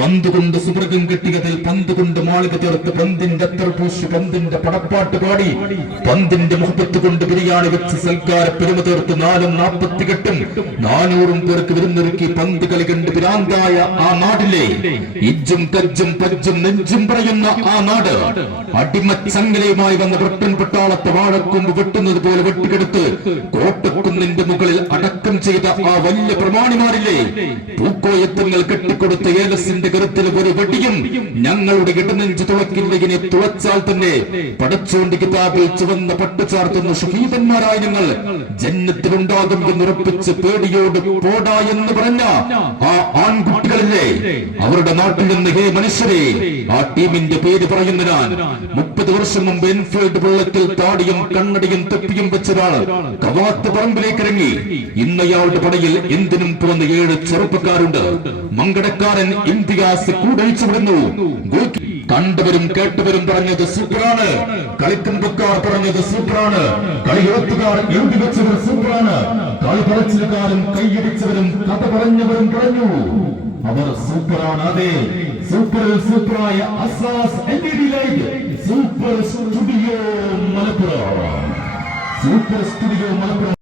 പന്ത് കൊണ്ട് സുവർഗം കെട്ടിയതിൽ പന്ത് കൊണ്ട് മാളിക തീർത്ത് പന്തിന്റെ അത്തർപൂശി പന്തിന്റെ പടപ്പാട്ട് പാടി പന്തിന്റെ മുഖത്ത് കൊണ്ട് ബിരിയാണി വെച്ച് സൽക്കാര പെരുമ തീർത്ത് 440 400 പേർക്ക് വിരുന്നൊരുക്കി പന്ത് കളി കണ്ട് ഭ്രാന്തായ ആ നാടിലെ ഇജ്ജും കജ്ജും പജ്ജും നെഞ്ചും പറയുന്ന ആ നാട് അടിമച്ചങ്ങലയുമായി വന്ന ബ്രിട്ടൻ പട്ടാളത്തെ വാഴക്കൊമ്പ് വെട്ടുന്നത് പോലെ വെട്ടിക്കെടുത്ത് കോട്ടക്കുന്നിന്റെ മുകളിൽ അടക്കം ചെയ്ത ആ വലിയ പ്രമാണിമാരില്ലേ പൂക്കോയത്തങ്ങൾ കെട്ടിക്കൊടുത്ത ഏലസിന്റെ കരുത്തിൽ ഒരു വെടിയും ഞങ്ങളുടെ ഇടനെഞ്ച് തുളക്കില്ലതിനെ തുളച്ചാൽ തന്നെ പടച്ചോണ്ട് കിതാബിൽ ചുവന്ന പട്ടു ചാർത്തുന്ന ഷഹീദന്മാരായ ഞങ്ങൾ ജന്നത്തിലുണ്ടാകും എന്നുറപ്പിച്ച് പേടിയോട് പോടാ എന്ന് പറഞ്ഞ ആ ആൺകുട്ടികളില്ലേ അവരുടെ നാട്ടിൽ നിന്ന് ഹേ മനുഷ്യരെ ആ ടീമിന്റെ പേര് പറയുന്ന ഞാൻ 30 വർഷം മുമ്പ് എൻഫീൽഡ് വെള്ളത്തിൽ താടിയും കണ്ണടിയും തൊപ്പിയും വെച്ചൊരാൾ കവാത്ത് പറമ്പിലേക്ക് ഇറങ്ങി ഇന്നയാളുടെ പടയിൽ എന്തിനും പോന്ന 7 ചെറുപ്പക്കാരുണ്ട് മങ്കടക്കാരൻ ഇംതിയാസ് കൂടഴിച്ചു വിടുന്നു കണ്ടവരും കേട്ടവരും പറഞ്ഞത് സൂപ്പറാണ് കളിക്കുമ്പക്കാർ പറഞ്ഞത് സൂപ്പറാണ് കളിയോത്തുകാർ എഴുതി വെച്ചവർ സൂപ്പറാണ് കളി പറച്ചിലുകാരും കൈയടിച്ചവരും കഥ പറഞ്ഞവരും പറഞ്ഞു അവർ സൂപ്പറാണ് അതെ സൂപ്പറിൽ സൂപ്പറായ അസാസ് LED light super studio Malappuram